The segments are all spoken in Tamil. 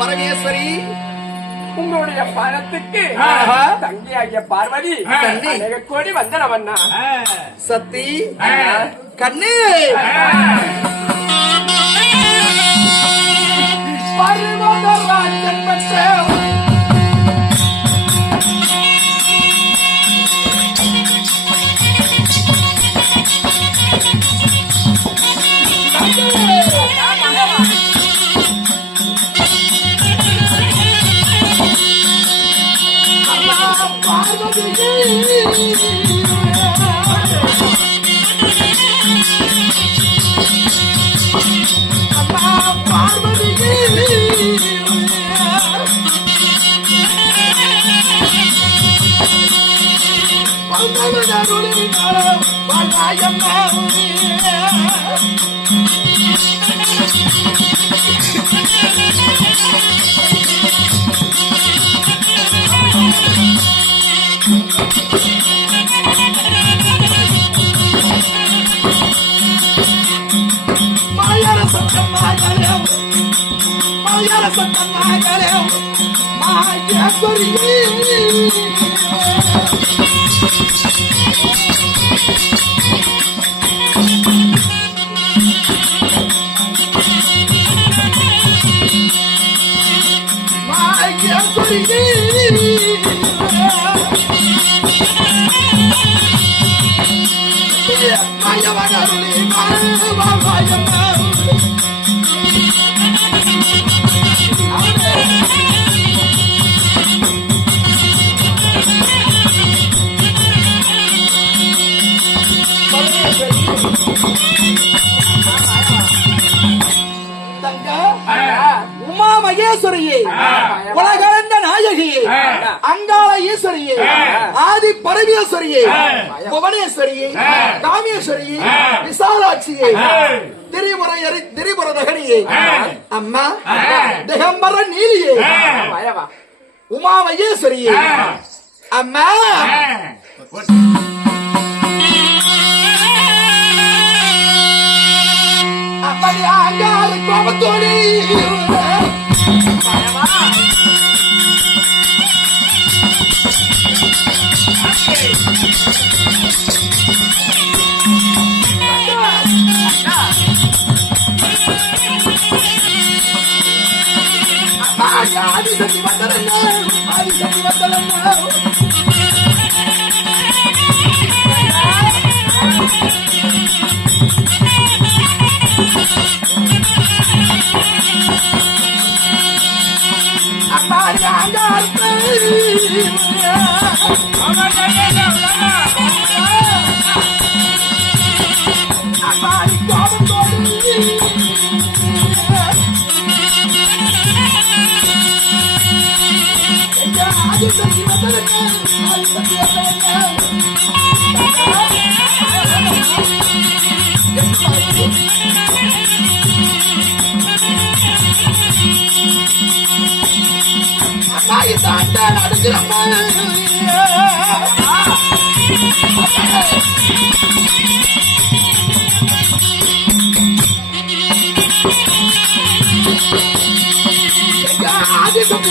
பரமேஸ்வரி, உங்களுடைய பாரத்துக்கு தங்கியாகிய பார்வதி அநேக கோடி வந்தனவண்ணா. சக்தி கண்ணு பருவதராஜன் பெற்ற மகேஸ்வரியே, உலகளந்த நாயகியே, அங்காள ஈஸ்வரியே, ஆதி பரமேஸ்வரியே, புவனேஸ்வரியே, காமேஸ்வரியே, விசாலாட்சியே, திரிபுர தகனியே, அம்மா திகம்பர நீலியே, உமா மகேஸ்வரியே, அம்மா அப்படி அங்காள கோபத்தோடு ஆதிசக்தி வந்தலங்க, ஆதிசக்தி வந்தலங்க.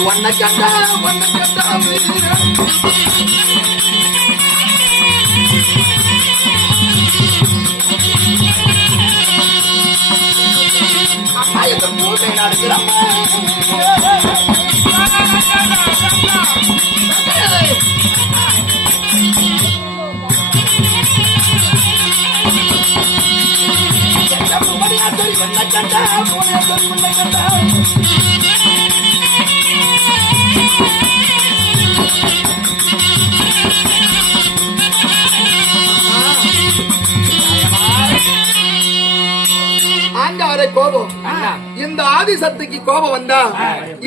ஒன்ன கண்டா அம்மா இந்த பூஜை நடக்கிறோம். கோபம் இந்த ஆதிசக்திக்கு கோபம் வந்தா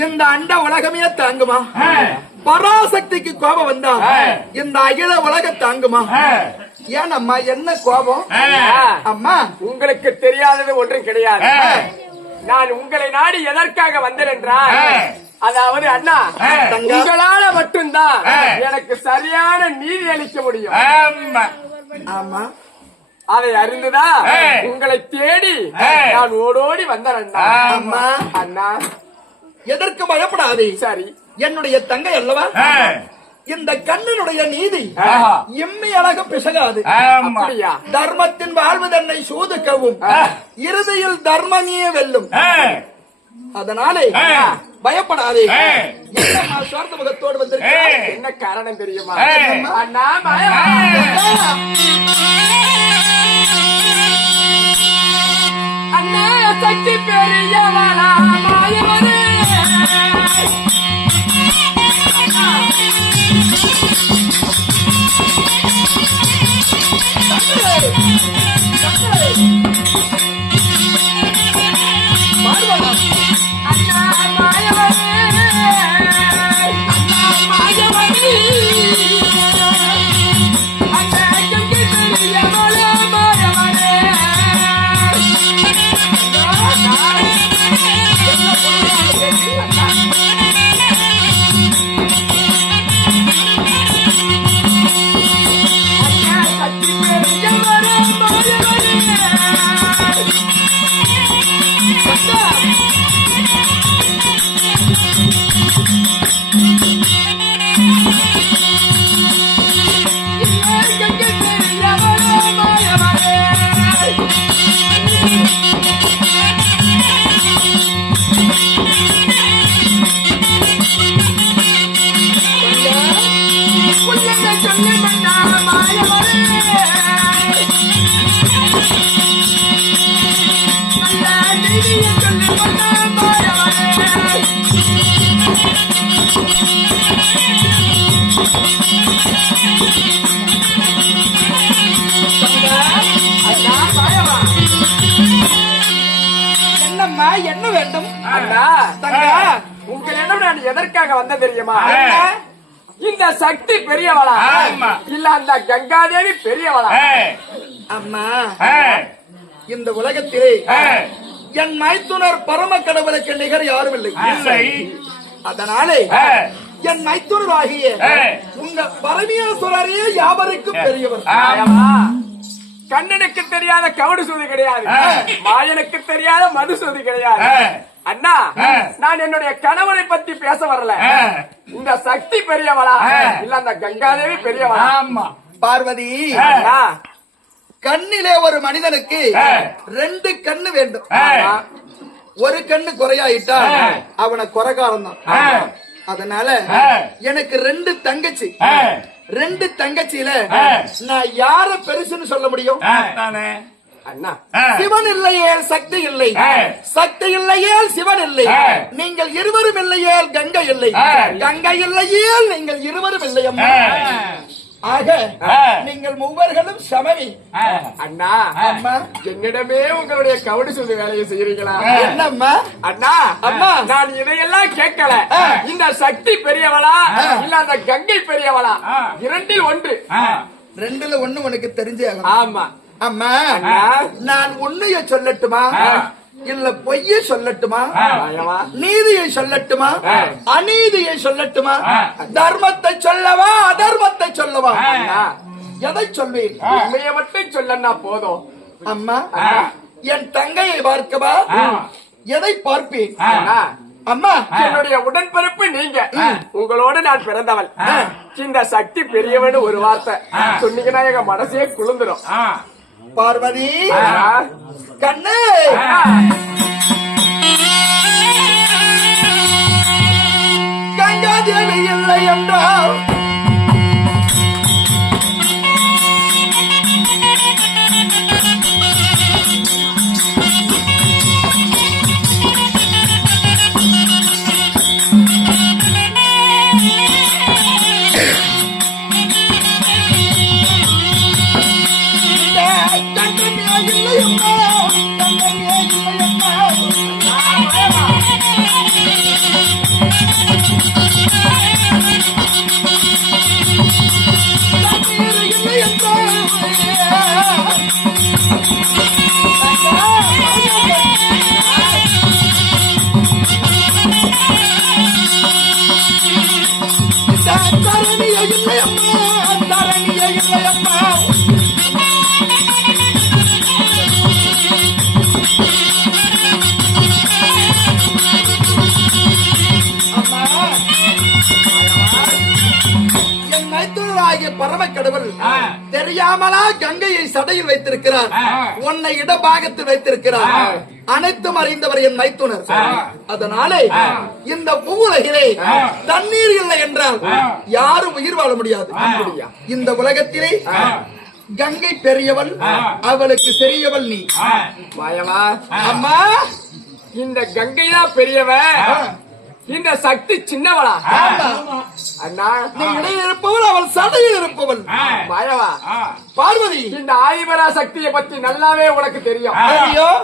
இந்த அண்ட உலகமே தாங்குமா? பராசக்திக்கு கோபம் வந்தா இந்த அகில உலக தாங்குமா? ஏன் அம்மா என்ன கோபம்? அம்மா உங்களுக்கு தெரியாதது ஒன்றும் கிடையாது. நான் உங்களை நாடி எதற்காக வந்தேன் என்றால், அதாவது அண்ணா, உங்களால மட்டும்தான் எனக்கு சரியான நீதி அளிக்க முடியும். ஆமா அதை அறிந்துதான் உங்களை தேடி நான் ஓடோடி வந்தேன் அண்ணா. அம்மா அண்ணா எதற்கு பயப்படாதே. சரி, என்னுடைய தங்கை அல்லவா? இந்த கண்ணினுடைய நீதி எம்மி அழகு பிசகாது. அப்படியா? தர்மத்தின் வாழ்வு தன்னை சூதுக்கவும் இறுதியில் தர்மனியே வெல்லும். அதனாலே பயப்படாதே. என்னம்மா சுவார்த்த முகத்தோடு வந்திருக்கிறாய்? என்ன காரணம் தெரியுமா? அண்ணா அண்ணா சக்தி பெரியவளா மாயவரே. என்னம்மா என்ன வேண்டும்? அண்ணா தங்கா உங்களிடம் நான் எதற்காக வந்த தெரியுமா? இந்த சக்தி பெரியவளா இல்ல அந்த கங்காதேவி பெரியவளா? அம்மா இந்த உலகத்திலே என் மைத்துனர் பரம கடவுளுக்கு நிகர் யாரும் இல்லை. அதனாலே என் மைத்துனர் ஆகிய உங்க பரமேஸ்வரரே யாவருக்கும் பெரியவர். கண்ணனுக்கு தெரியாத கவடு சூதி கிடையாது, மாயனுக்கு தெரியாத மது சூதி கிடையாது. அண்ணா நான் என்னுடைய கணவனை பத்தி பேச வரல. இந்த சக்தி பெரியவளா இல்ல அந்த கங்காதேவி பெரியவளா? பார்வதி, அண்ணா, கண்ணிலே ஒரு மனிதனுக்கு 2 கண்ணு வேண்டும். ஒரு கண்ணு குறையாயிட்டா அவனை குறைகாரம் தான். அதனால எனக்கு 2 தங்கச்சி. 2 தங்கச்சியில நான் யார பெருசுன்னு சொல்ல முடியும்? அண்ணா சிவன் இல்லையே சக்தி இல்லை, சக்தி இல்லையே சிவன் இல்லை, நீங்கள் இருவரும் இல்லையே கங்கை இல்லை, கங்கை இல்லையே நீங்கள் இருவரும் இல்லை. அம்மா ஆக நீங்கள் மூவர்களும் சமவி. அண்ணா அம்மா என்னிடமே உங்களுடைய கவடு சொல்லி வேலையை செய்யறீங்களா? என்னம்மா? அண்ணா அம்மா நான் இதையெல்லாம் கேட்கல. இந்த சக்தி பெரியவளா இல்ல அந்த கங்கை பெரியவளா? 2ல் 1. 2ல 1 உனக்கு தெரிஞ்சே ஆகணும். ஆமா. அம்மா நான் உண்மையை சொல்லட்டுமா இல்ல பொய்யை சொல்லட்டுமா? நீதியை சொல்லட்டுமா அநீதியை சொல்லட்டுமா? தர்மத்தை சொல்லவா அதர்மத்தை சொல்லவா? எதை சொல்வேன்? உண்மையை மட்டும் சொல்லன்னா போதும். அம்மா என் தங்கையை பார்க்கவா எதை பார்ப்பேன்? அம்மா என்னுடைய உடன்பிறப்பு நீங்க, உங்களோட நான் பிறந்தவள். இந்த சக்தி பெரியவனு ஒரு வார்த்தை சொன்னீங்கன்னா எங்க மனசே குளிர்ந்துடும். பார்வதி கண்ணு கங்காதேவி இல்லை என்றால் இல்லை அம்மா. என் மைத்துனராகிய பரமக்கடவுள் தெரியாமலா கங்கையை சடையில் வைத்திருக்கிறார், உன்னை இடபாகத்தில் வைத்திருக்கிறார். அனைத்தும் அறிந்தவர் என் மைத்துனர். அதனாலே இந்த பூவுலகிலே தண்ணீர் இல்லை என்றால் யாரும் உயிர் வாழ முடியாது. இந்த உலகத்திலே கங்கை பெரியவள், அவளுக்கு சிறியவள் நீ. மாயவா, அம்மா, இந்த கங்கைதான் பெரியவன், இந்த சக்தி சின்னவளா? அண்ணா, நீ இடையே இருப்பவள், அவள் சடையில் இருப்பவள். மாயவா, பார்வதி, இந்த ஆதிபரா சக்தியை பத்தி நல்லாவே உனக்கு தெரியும். தெரியும்.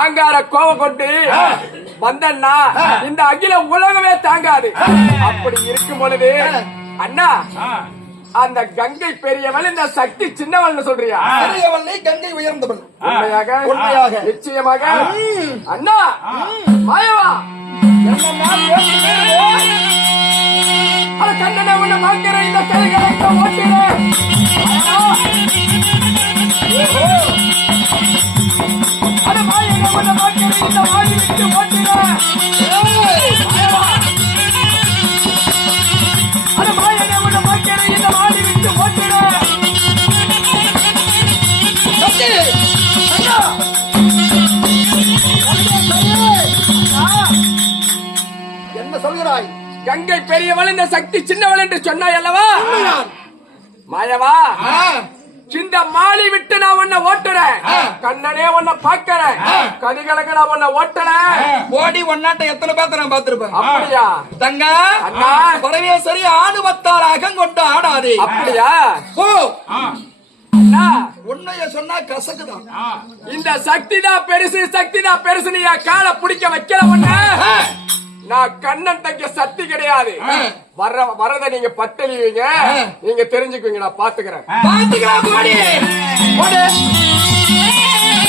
ஆங்கார கோபம் கொண்டு வந்தன்னா இந்த அகில உலகமே தாங்காது. அப்படி இருக்கும் பொழுது அண்ணா, அந்த கங்கை பெரியவள், இந்த சக்தி சின்னவள்னு சொல்றியா? பெரியவள் நீ, கங்கை உயர்ந்தவள். உண்மையாக? உண்மையாக. நிச்சயமாக. அண்ணா, மாயவா, கண்ணனை உன்னை வாங்கிற இந்த கைகளை ஓட்டுறேன். அட மாயனை உன்னை வாங்கிற இந்த வாடி விட்டு ஓட்டுறேன். அட மாயனை உன்னை வாங்கிற இந்த வாடி விட்டு ஓட்டுறேன். என்ன சொல்கிறாய்? கங்கை பெரியவள், இந்த சக்தி சின்னவள் என்று சொன்னாய் அல்லவா? மாயவா, இந்த மாலி விட்டு நான் உன்னை ஓட்டுறேன். கண்ணனே உன்னை பாக்கிறேன். கதிகளுக்கு நான் உன்னை ஓட்டுறேன். ஓடி ஒன்னாட்ட எத்தனை பேர்த்த நான் பார்த்திருப்பேன். அப்படியா தங்க? அண்ணா, பரமேஸ்வரி ஆணுவத்தால் அகங்கொண்டு ஆடாதே. அப்படியா? போ. அண்ணா, உன்னைய சொன்னா கசக்குதான். இந்த சக்தி தான் பெருசு, சக்தி தான் பெருசு. நீ காலை பிடிக்க வைக்கல உன்ன. நான் கண்ணன் தங்க சக்தி கிடையாது. வரத நீங்க பட்டளிவீங்க, நீங்க தெரிஞ்சுக்குவீங்க. நான் பாத்துக்கிறேன். பாத்துக்கலாம். போடி. போடு.